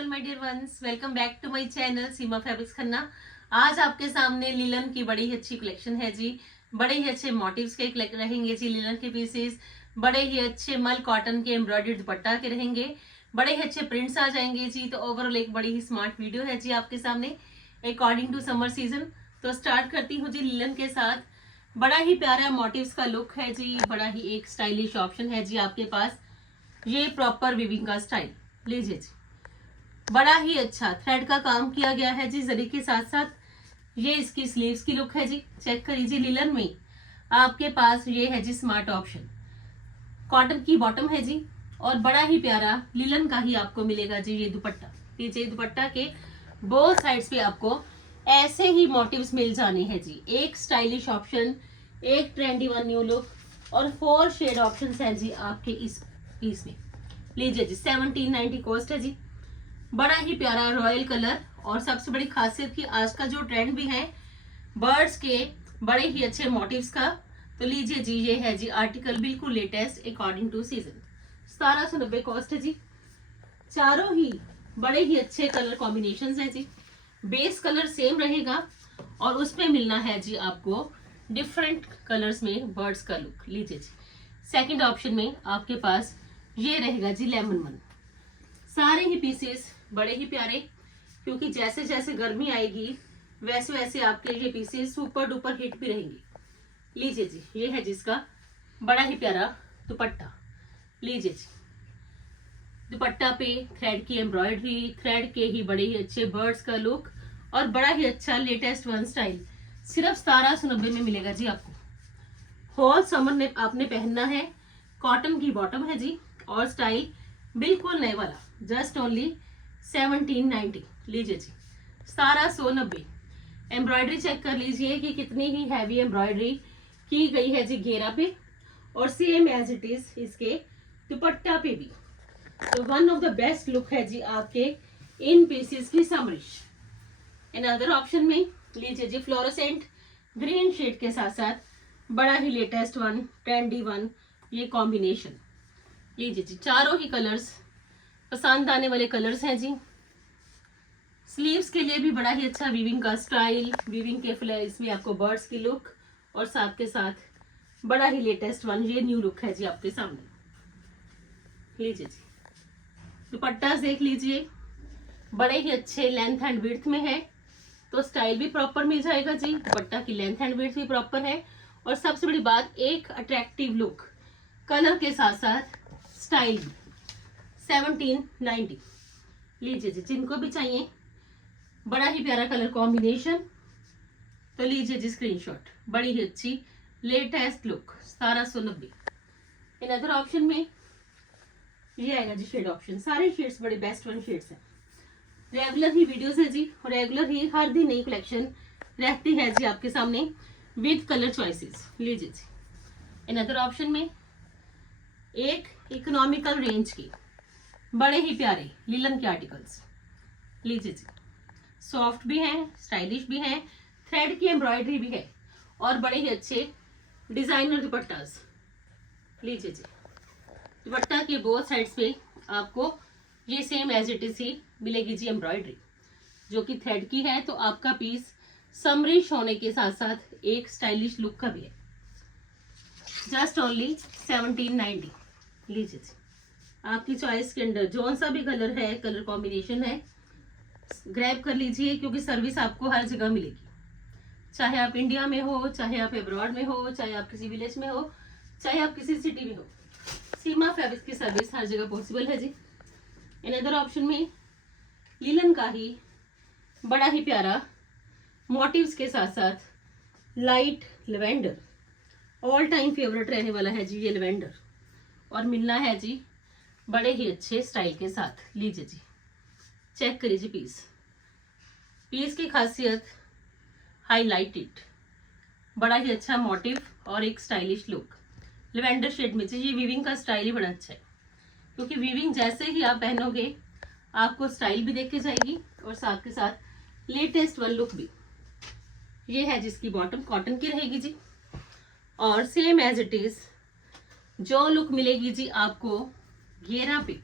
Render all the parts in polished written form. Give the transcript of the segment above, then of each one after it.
All my dear ones, welcome back to my channel Seema fabrics Khanna. आज आपके सामने linen की बड़ी ही अच्छी कलेक्शन है जी। बड़े ही अच्छे मोटिव्स के रहेंगे जी लिलन के पीसेस। बड़े ही अच्छे मल कॉटन के एम्ब्रॉयडर्ड दुपट्टा के रहेंगे। बड़े ही अच्छे प्रिंट्स आ जाएंगे जी। तो ओवरऑल एक बड़ी ही स्मार्ट वीडियो है जी आपके सामने अकॉर्डिंग टू समर सीजन। तो स्टार्ट करती हूँ जी लिलन के साथ। बड़ा ही प्यारा मोटिव्स का लुक है जी। बड़ा ही एक स्टाइलिश ऑप्शन है जी आपके पास। ये प्रॉपर वीविंग का स्टाइल लीजिए जी। बड़ा ही अच्छा थ्रेड का काम किया गया है जी जरी के साथ साथ। ये इसकी स्लीव्स की लुक है जी। चेक कर लीजिए लिलन में आपके पास ये है जी स्मार्ट ऑप्शन। कॉटन की बॉटम है जी और बड़ा ही प्यारा लिलन का ही आपको मिलेगा जी ये दुपट्टा। नीचे दुपट्टा के बोथ साइड्स पे आपको ऐसे ही मोटिव्स मिल जाने हैं जी। एक स्टाइलिश ऑप्शन, एक ट्रेंडी वन न्यू लुक और 4 शेड ऑप्शन है जी आपके इस पीस में। लीजिए जी 1790 कॉस्ट है जी। बड़ा ही प्यारा रॉयल कलर और सबसे बड़ी खासियत कि आज का जो ट्रेंड भी है बर्ड्स के बड़े ही अच्छे मोटिव्स का। तो लीजिए जी ये है जी आर्टिकल बिल्कुल latest according to season. 1790 cost है जी। चारों ही बड़े ही अच्छे कलर कॉम्बिनेशंस है जी। बेस कलर सेम रहेगा और उसमें मिलना है जी आपको डिफरेंट कलर्स में बर्ड्स का लुक। लीजिए जी सेकंड ऑप्शन में आपके पास ये रहेगा जी लेमन मन। सारे ही पीसेस बड़े ही प्यारे, क्योंकि जैसे जैसे गर्मी आएगी वैसे वैसे आपके ये पीसेस सुपर डुपर हिट भी रहेंगे। लीजिए जी ये है जिसका बड़ा ही प्यारा दुपट्टा। लीजिए जी दुपट्टा पे थ्रेड की एम्ब्रॉयडरी, थ्रेड के ही बड़े ही अच्छे बर्ड्स का लुक और बड़ा ही अच्छा लेटेस्ट वन स्टाइल सिर्फ 1790 में मिलेगा जी आपको। होल समर में आपने पहनना है। कॉटन की बॉटम है जी और स्टाइल बिल्कुल नए वाला। Just only 1790। लीजिए जी 1790। एम्ब्रॉयडरी चेक कर लीजिए कि कितनी ही हैवी एम्ब्रॉयडरी की गई है जी घेरा पे और सेम एज इट इज इसके दुपट्टा पे भी। तो one of the best look है जी आपके इन पीसेस की समरिश। अनदर ऑप्शन में लीजिए जी फ्लोरोसेंट ग्रीन शेड के साथ साथ बड़ा ही लेटेस्ट वन ट्रेंडी वन ये कॉम्बिनेशन। लीजिए जी चारों ही कलर्स पसंद आने वाले कलर्स हैं जी। स्लीव्स के लिए भी बड़ा ही अच्छा वीविंग का स्टाइल, वीविंग के फ्लेयर्स में आपको बर्ड्स की लुक और साथ के साथ बड़ा ही लेटेस्ट वन ये न्यू लुक है जी आपके सामने। लीजिए जी दुपट्टा देख लीजिए बड़े ही अच्छे लेंथ एंड विड्थ में है, तो स्टाइल भी प्रॉपर मिल जाएगा जी। दुपट्टा की लेंथ एंड विड्थ भी प्रॉपर है और सबसे बड़ी बात एक अट्रैक्टिव लुक कलर के साथ साथ स्टाइल भी। 1790। लीजिए जी जिनको भी चाहिए बड़ा ही प्यारा कलर कॉम्बिनेशन तो लीजिए जी स्क्रीनशॉट। बड़ी ही अच्छी latest look 1790। In other option में ये आएगा जी शेड ऑप्शन। सारे शेड्स बड़े बेस्ट वन शेड्स हैं। रेगुलर ही वीडियोस है जी और रेगुलर ही हर दिन नई कलेक्शन रहती है जी आपके सामने विद कलर चॉइसेस। लीजिए जी इन अदर ऑप्शन में एक इकोनॉमिकल रेंज की बड़े ही प्यारे लिलन के आर्टिकल्स। लीजिए जी सॉफ्ट भी हैं, स्टाइलिश भी हैं, थ्रेड की एम्ब्रॉयडरी भी है और बड़े ही अच्छे डिजाइनर दुपट्टास। लीजिए जी दुपट्टा के बोथ साइड्स पे आपको ये सेम एज इट इज ही मिलेगी जी एम्ब्रॉयडरी जो कि थ्रेड की है। तो आपका पीस समरिश होने के साथ साथ एक स्टाइलिश लुक का भी है। Just only 1790। लीजिए जी आपकी चॉइस के अंदर जोन सा भी कलर है, कलर कॉम्बिनेशन है, ग्रैब कर लीजिए क्योंकि सर्विस आपको हर जगह मिलेगी। चाहे आप इंडिया में हो, चाहे आप अब्रॉड में हो, चाहे आप किसी विलेज में हो, चाहे आप किसी सिटी में हो, सीमा फैब्रिक्स की सर्विस हर जगह पॉसिबल है जी। इन अदर ऑप्शन में लिलन का ही बड़ा ही प्यारा मोटिव्स के साथ साथ light lavender all time favourite रहने वाला है जी ये लेवेंडर और मिलना है जी बड़े ही अच्छे स्टाइल के साथ। लीजिए जी चेक करिए जी पीस की खासियत हाईलाइटेड बड़ा ही अच्छा मोटिव और एक स्टाइलिश लुक लेवेंडर शेड में जी। ये वीविंग का स्टाइल ही बड़ा अच्छा है क्योंकि वीविंग जैसे ही आप पहनोगे आपको स्टाइल भी देख के जाएगी और साथ के साथ लेटेस्ट वन लुक भी। ये है जिसकी बॉटम कॉटन की रहेगी जी और सेम एज इट इज जो लुक मिलेगी जी आपको घेरा पे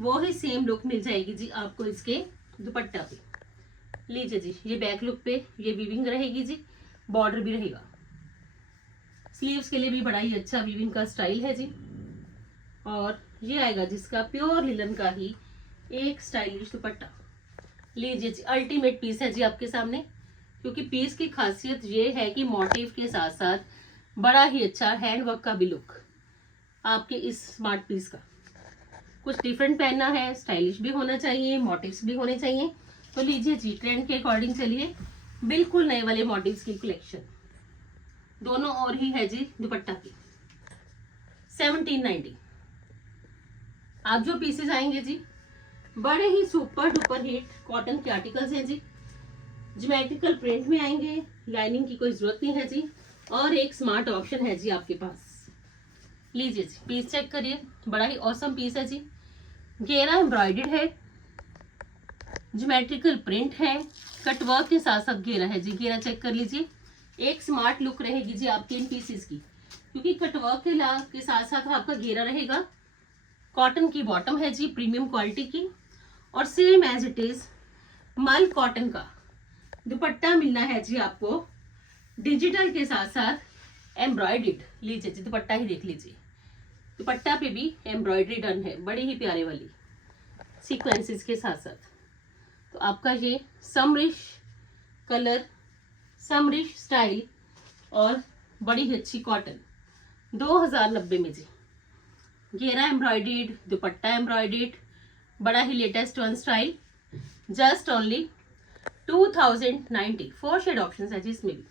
वो ही सेम लुक मिल जाएगी जी आपको इसके दुपट्टा पे। लीजिए जी, ये बैक लुक पे ये वीविंग रहेगी जी, बॉर्डर भी रहेगा। स्लीव्स के लिए भी बड़ा ही अच्छा वीविंग का स्टाइल है जी। और ये आएगा जिसका प्योर लिलन का ही एक स्टाइलिश दुपट्टा। लीजिए जी, अल्टीमेट पीस है जी आपके सामने, क्योंकि पीस की खासियत ये है कि मोटिव के साथ साथ बड़ा ही अच्छा हैंडवर्क का भी लुक आपके इस स्मार्ट पीस का। कुछ डिफरेंट पहनना है, स्टाइलिश भी होना चाहिए, मोटिव्स भी होने चाहिए। तो लीजिए जी, ट्रेंड के अकॉर्डिंग चलिए, बिल्कुल नए वाले मोटिव्स की कलेक्शन दोनों और ही है जी दुपट्टा की। 1790। आप जो पीसेस आएंगे जी, बड़े ही सुपर डुपर हिट कॉटन के आर्टिकल्स हैं जी। ज्योमेट्रिकल प्रिंट में आएंगे, लाइनिंग की कोई जरूरत नहीं है जी, और एक स्मार्ट ऑप्शन है जी आपके पास। लीजिए जी, पीस चेक करिए, बड़ा ही ऑसम पीस है जी। घेरा एम्ब्रॉयडर्ड है, ज्योमेट्रिकल प्रिंट है, कटवर्क के साथ साथ घेरा है जी। घेरा चेक कर लीजिए, एक स्मार्ट लुक रहेगी जी आपके इन पीसेस की, क्योंकि कटवर्क के साथ साथ आपका घेरा रहेगा। कॉटन की बॉटम है जी, प्रीमियम क्वालिटी की, और सेम एज इट इज मल कॉटन का दुपट्टा मिलना है जी आपको, डिजिटल के साथ साथ एम्ब्रॉयडर्ड। लीजिए जी, दुपट्टा ही देख लीजिए, दुपट्टा पे भी एम्ब्रॉयडरी डन है, बड़ी ही प्यारे वाली सीक्वेंसेस के साथ साथ। तो आपका ये समरिश कलर, समरिश स्टाइल और बड़ी ही अच्छी कॉटन 2090 में जी। घेरा एम्ब्रॉयडर्ड, दुपट्टा एम्ब्रॉयडर्ड, बड़ा ही latest one style, just only 2090। 4 shade option है जी इसमें भी,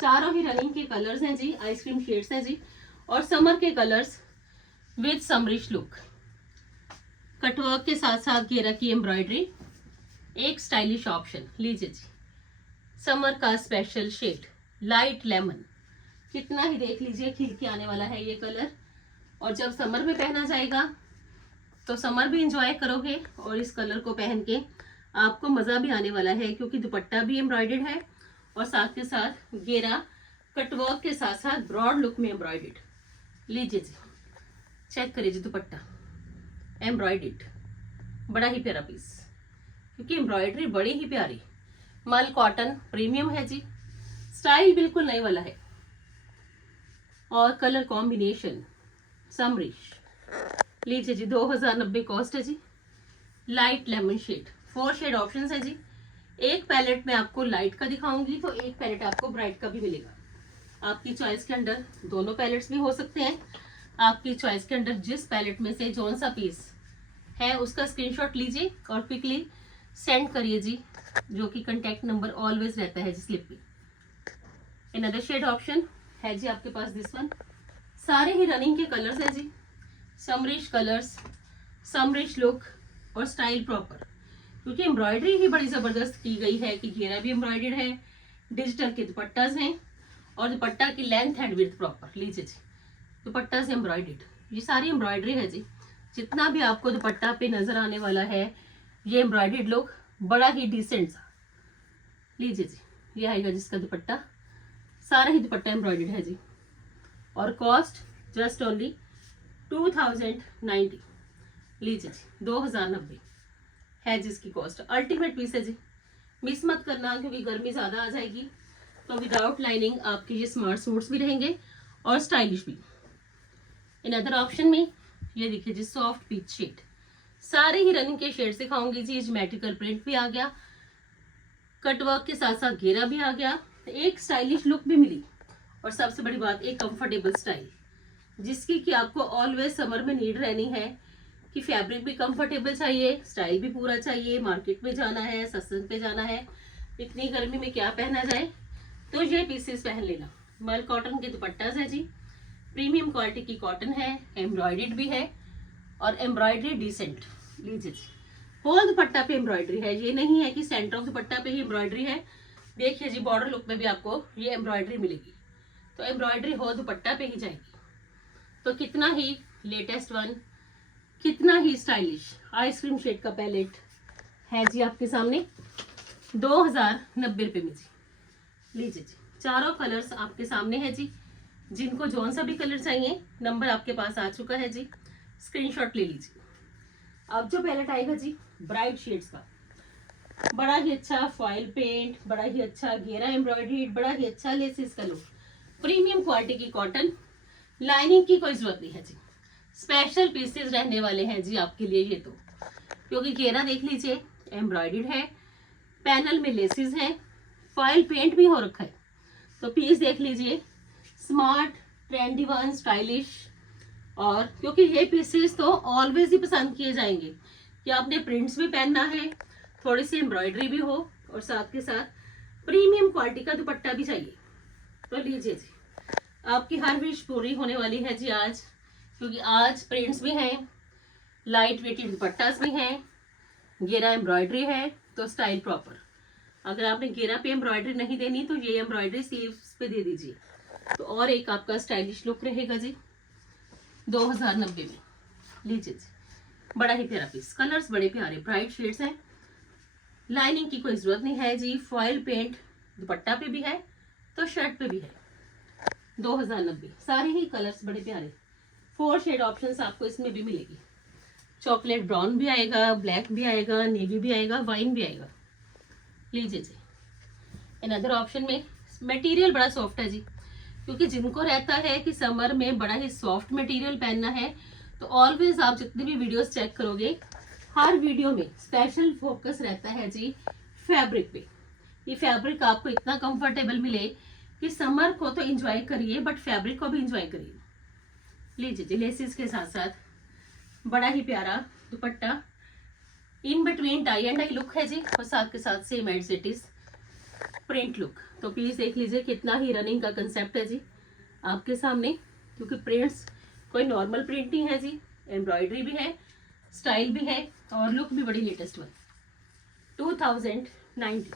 चारों ही रनिंग के कलर्स हैं जी, आइसक्रीम शेड्स हैं जी, और समर के colours with summerish look. Cutwork के साथ साथ घेरा की एम्ब्रॉयडरी, एक स्टाइलिश ऑप्शन। लीजिए जी, समर का स्पेशल शेड लाइट लेमन, कितना ही देख लीजिए खिल के आने वाला है ये कलर। और जब समर में पहना जाएगा तो समर भी इंजॉय करोगे, और इस कलर को पहन के आपको मजा भी आने वाला है, क्योंकि दुपट्टा भी एम्ब्रॉयडर्ड है और साथ के साथ घेरा कटवर्क के साथ साथ ब्रॉड लुक में एम्ब्रॉयडर्ड। लीजिए जी, चेक करिए जी, दुपट्टा एम्ब्रॉयडर्ड, बड़ा ही प्यारा पीस, क्योंकि एम्ब्रॉयडरी बड़ी ही प्यारी, मल कॉटन प्रीमियम है जी, स्टाइल बिल्कुल नए वाला है, और कलर कॉम्बिनेशन समरिश। लीजिए जी, 2090 कॉस्ट है जी, light lemon shade. 4 shade options है जी। एक पैलेट में आपको लाइट का दिखाऊंगी, तो एक पैलेट आपको ब्राइट का भी मिलेगा। आपकी चॉइस के अंडर दोनों पैलेट्स भी हो सकते हैं। आपकी चॉइस के अंडर जिस पैलेट में से जौन सा पीस है उसका स्क्रीनशॉट लीजिए और क्विकली सेंड करिए जी, जो कि कांटेक्ट नंबर ऑलवेज रहता है जी स्लिप पे। अनदर शेड ऑप्शन है जी आपके पास, दिस वन। सारे ही रनिंग के कलर्स है जी, समरिश कलर्स, समरिश लुक और स्टाइल प्रॉपर, क्योंकि एम्ब्रॉयडरी ही बड़ी जबरदस्त की गई है कि घेरा भी एम्ब्रॉयडर्ड है, डिजिटल के दुपट्टास हैं, और दुपट्टा की लेंथ एंड विड्थ प्रॉपर। लीजिए जी, दुपट्टा से एम्ब्रॉयडर्ड, ये सारी एम्ब्रॉयडरी है जी। जितना भी आपको दुपट्टा पे नजर आने वाला है ये एम्ब्रॉयडर्ड लुक बड़ा ही डिसेंट सा। लीजिए जी, ये आएगा जिसका दुपट्टा, सारा ही दुपट्टा एम्ब्रॉयडर्ड है जी, और कॉस्ट जस्ट ओनली 2090। लीजिए जी, 2090 है जिसकी कॉस्ट। अल्टीमेट पीस है जी, मिस मत करना, क्योंकि गर्मी ज्यादा आ जाएगी। तो विदाउट लाइनिंग आपके ये स्मार्ट सूट्स भी रहेंगे और स्टाइलिश भी। इन अदर ऑप्शन में ये देखिए जी, सॉफ्ट पीच शेड, सारे ही रनिंग के शेड सिखाऊंगी जी। ज्योमेट्रिकल प्रिंट भी आ गया, कटवर्क के साथ साथ घेरा भी आ गया, एक स्टाइलिश लुक भी मिली, और सबसे बड़ी बात एक कंफर्टेबल स्टाइल, जिसकी कि आपको ऑलवेज समर में नीड रहनी है कि फैब्रिक भी कंफर्टेबल चाहिए, स्टाइल भी पूरा चाहिए। मार्केट में जाना है, सत्संग पे जाना है, इतनी गर्मी में क्या पहना जाए, तो ये पीसेस पहन लेना। मल कॉटन के दुपट्टास है जी, प्रीमियम क्वालिटी की कॉटन है, एम्ब्रॉयडर्ड भी है, और एम्ब्रॉयडरी डिसेंट। लीजिए जी, होल दुपट्टा पे एम्ब्रॉयडरी है, ये नहीं है कि सेंटर ऑफ दुपट्टा पे ही एम्ब्रॉयडरी है। देखिए जी, बॉर्डर लुक में भी आपको ये एम्ब्रॉयडरी मिलेगी, तो एम्ब्रॉयडरी होल दुपट्टा पे ही जाएगी। तो कितना ही लेटेस्ट वन, कितना ही स्टाइलिश आइसक्रीम शेड का पैलेट है जी आपके सामने 2090 रुपये में जी। लीजिए जी, चारों कलर्स आपके सामने है जी। जिनको जौन सा भी कलर चाहिए, नंबर आपके पास आ चुका है जी, स्क्रीनशॉट ले लीजिए। अब जो पैलेट आएगा जी ब्राइट शेड्स का, बड़ा ही अच्छा फॉयल पेंट, बड़ा ही अच्छा घेरा एम्ब्रॉयडरी, बड़ा ही अच्छा लेसिस का लुक, प्रीमियम क्वालिटी की कॉटन, लाइनिंग की कोई जरूरत नहीं है जी। स्पेशल पीसेस रहने वाले हैं जी आपके लिए ये तो, क्योंकि घेरा देख लीजिए एम्ब्रॉयडर्ड है, पैनल में लेसिस है, फॉयल पेंट भी हो रखा है। तो पीस देख लीजिए, स्मार्ट, ट्रेंडी वन, स्टाइलिश। और क्योंकि ये पीसेस तो ऑलवेज ही पसंद किए जाएंगे कि आपने प्रिंट्स भी पहनना है, थोड़ी सी एम्ब्रॉयडरी भी हो, और साथ के साथ प्रीमियम क्वालिटी का दुपट्टा भी चाहिए। तो लीजिए जी, आपकी हर विश पूरी होने वाली है जी आज, क्योंकि आज प्रिंट्स भी हैं, लाइट वेटेड दुपट्टास भी हैं, घेरा एम्ब्रॉयडरी है, तो स्टाइल प्रॉपर। अगर आपने घेरा पे एम्ब्रॉयडरी नहीं देनी तो ये एम्ब्रॉयडरी स्लीव्स पे दे दीजिए, तो और एक आपका स्टाइलिश लुक रहेगा जी 2090 में। लीजिए जी, बड़ा ही प्यारा पीस, कलर्स बड़े प्यारे ब्राइट शेड्स हैं, लाइनिंग की कोई जरूरत नहीं है जी, फॉयल पेंट दुपट्टा पे भी है तो शर्ट पे भी है। 2090, सारे ही कलर्स बड़े प्यारे, 4 शेड ऑप्शंस आपको इसमें भी मिलेगी। चॉकलेट ब्राउन भी आएगा, ब्लैक भी आएगा, नेवी भी आएगा, वाइन भी आएगा। लीजिए जी, अनदर ऑप्शन में मटेरियल बड़ा सॉफ्ट है जी, क्योंकि जिनको रहता है कि समर में बड़ा ही सॉफ्ट मटेरियल पहनना है, तो ऑलवेज आप जितनी भी वीडियोस चेक करोगे, हर वीडियो में स्पेशल फोकस रहता है जी फैब्रिक पे। ये फैब्रिक आपको इतना कंफर्टेबल मिले कि समर को तो एंजॉय करिए, बट फैब्रिक को भी एंजॉय करिए। लीजिए जी, लेसिस के साथ साथ बड़ा ही प्यारा dupatta, in between tie and dye look है जी, और साथ के साथ same as it is print look. तो प्लीज देख लीजिए कितना ही रनिंग का कंसेप्ट है जी आपके सामने, क्योंकि प्रिंट्स कोई नॉर्मल प्रिंट नहीं है जी, एम्ब्रॉयडरी भी है, स्टाइल भी है, और लुक भी बड़ी लेटेस्ट वन। 2090,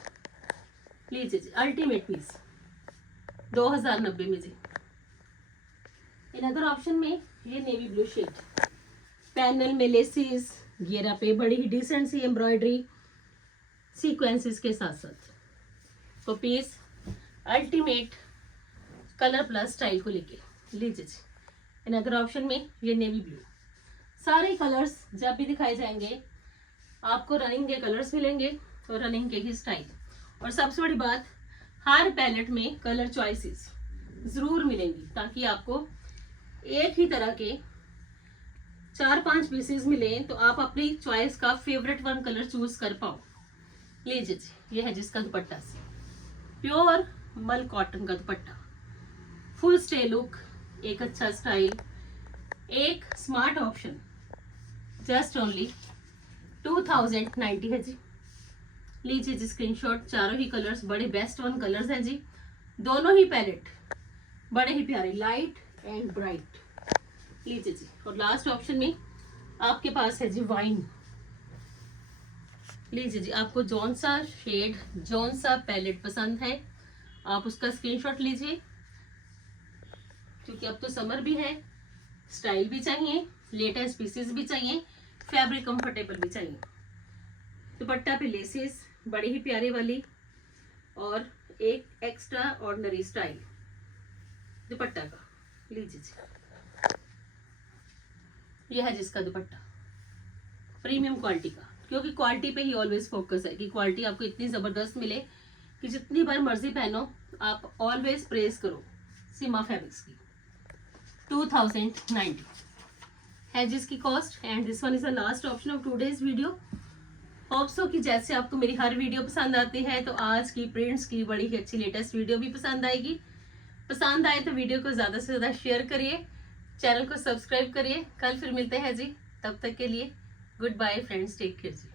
लीजिए जी, अल्टीमेट पीस 2090 में जी। अनदर ऑप्शन में ये नेवी ब्लू शेड, पैनल में लेसिस, घेरा पे बड़ी ही डिसेंट सी एम्ब्रॉयडरी सीक्वेंसेस के साथ साथ। तो piece ultimate colour plus style को लेके। लीजिए जी, अनदर ऑप्शन में ये नेवी ब्लू। सारे कलर्स जब भी दिखाए जाएंगे आपको रनिंग के कलर्स मिलेंगे और रनिंग के ही स्टाइल, और सबसे बड़ी बात, हर पैलेट में कलर चॉइसेस जरूर मिलेंगी, ताकि आपको एक ही तरह के 4-5 पीसेस मिले तो आप अपनी चॉइस का फेवरेट वन कलर चूज कर पाओ। लीजिए जी, ये है जिसका दुपट्टा से प्योर मल कॉटन का दुपट्टा, फुल स्टे लुक, एक अच्छा स्टाइल, एक स्मार्ट ऑप्शन, जस्ट ओनली 2090 है जी। लीजिए जी स्क्रीनशॉट, चारों ही कलर्स बड़े बेस्ट वन कलर्स हैं जी, दोनों ही पैलेट बड़े ही प्यारे, लाइट एंड ब्राइट। लीजिए जी, और लास्ट ऑप्शन में आपके पास है जी वाइन। लीजिए जी, आपको जौन सा शेड, जौन सा पैलेट पसंद है आप उसका स्क्रीनशॉट लीजिए, क्योंकि अब तो समर भी है, स्टाइल भी चाहिए, लेटेस्ट पीसेस भी चाहिए, फैब्रिक कंफर्टेबल भी चाहिए। दुपट्टा पे लेसेस बड़ी ही प्यारी वाली, और एक एक्स्ट्रा ऑर्डिनरी स्टाइल दुपट्टा का। लीजिए जी, यह है जिसका दुपट्टा प्रीमियम क्वालिटी का, क्योंकि क्वालिटी पे ही ऑलवेज फोकस है कि क्वालिटी आपको इतनी जबरदस्त मिले कि जितनी बार मर्जी पहनो आप ऑलवेज प्रेस करो सीमा फैब्रिक्स की। 2090 है जिसकी cost, and this one is the last option of today's video. Hope so कि जैसे आपको मेरी हर वीडियो पसंद आती है, तो आज की प्रिंट्स की बड़ी ही अच्छी लेटेस्ट वीडियो भी पसंद आएगी। पसंद आए तो वीडियो को ज़्यादा से ज़्यादा शेयर करिए, चैनल को सब्सक्राइब करिए। कल फिर मिलते हैं जी, तब तक के लिए good bye friends, take care जी।